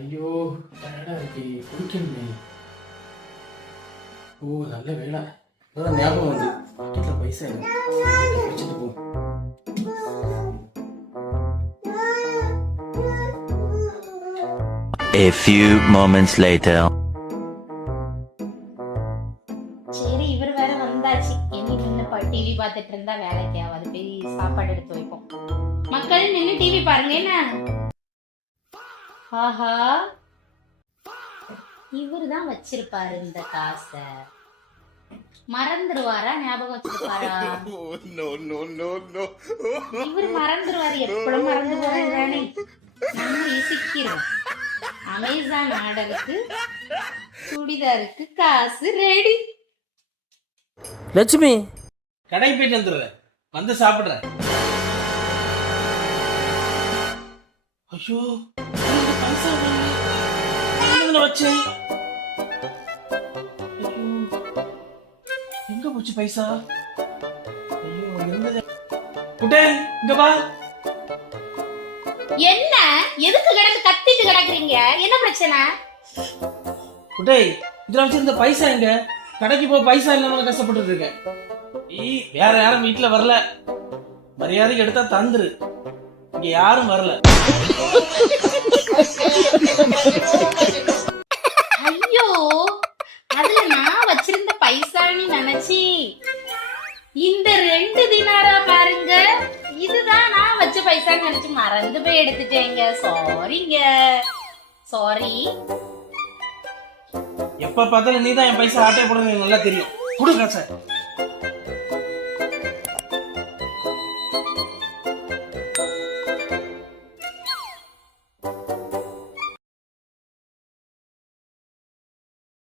ஐயோ டயர்டா இருக்கு, குடிக்கணுமே. ஓ நல்ல வேலை, இப்பதான் ஞாபகம் வந்து பாக்கெட்ல பைசா இல்லை, வச்சுட்டு போ. A few moments later. சரி, இவர் வேற வந்தாச்சு. இனி நின்று டிவி பார்த்துட்டு இருந்தா வேலைக்கு ஆகாது. போய் சாப்பாடு எடுத்து வைப்போம். மக்கள் நின்று டிவி பாருங்க என்ன. ஆஹா, இவரு தான் வச்சிருப்பாரு இந்த காசை. மறந்துருவாரா ஞாபகம் வச்சிருப்பாரா? இவர் மறந்துருவாரு, எப்பளும் மறந்து போறானே. நம்ம சிக்கிறோம். அமேசான் ஆர்டருக்கு சுடிதாருக்கு காசு ரெடி. லட்சுமி, கடைக்கு போயிட்டு வந்துடுறேன், வந்து சாப்பிடுறேன். ஐயோ பைசா வச்சேன். எங்க போச்சு பைசா? ஐயோ இருந்தது. குட்டே இங்க வா. என்ன எதுக்கு கிடக்கு கத்திட்டு கிடக்குறீங்க? என்ன பிரச்சனை? குட்டே இதுல வச்சிருந்த பைசா எங்க? கடைக்கு போ, பைசா இல்லாம கஷ்டப்பட்டு இருக்கேன். வேற யாரும் வீட்டுல வரல, மரியாதைக்கு எடுத்தா தந்துரு, இங்க யாரும் வரல. ஐயோ, அதுல நான் வச்சிருந்த பைசான்னு நினைச்சி இந்த 2 தினாரா பாருங்க, இதுதான் நான் வச்ச பைசான்னு நினைச்சு மறந்து போய் எடுத்துட்டேங்க. சாரிங்க, சாரி. எப்ப பார்த்தாலும் நீதான் என் பைசா ஆட்டை போடுறது எனக்கு நல்லா தெரியும். குடு காசை.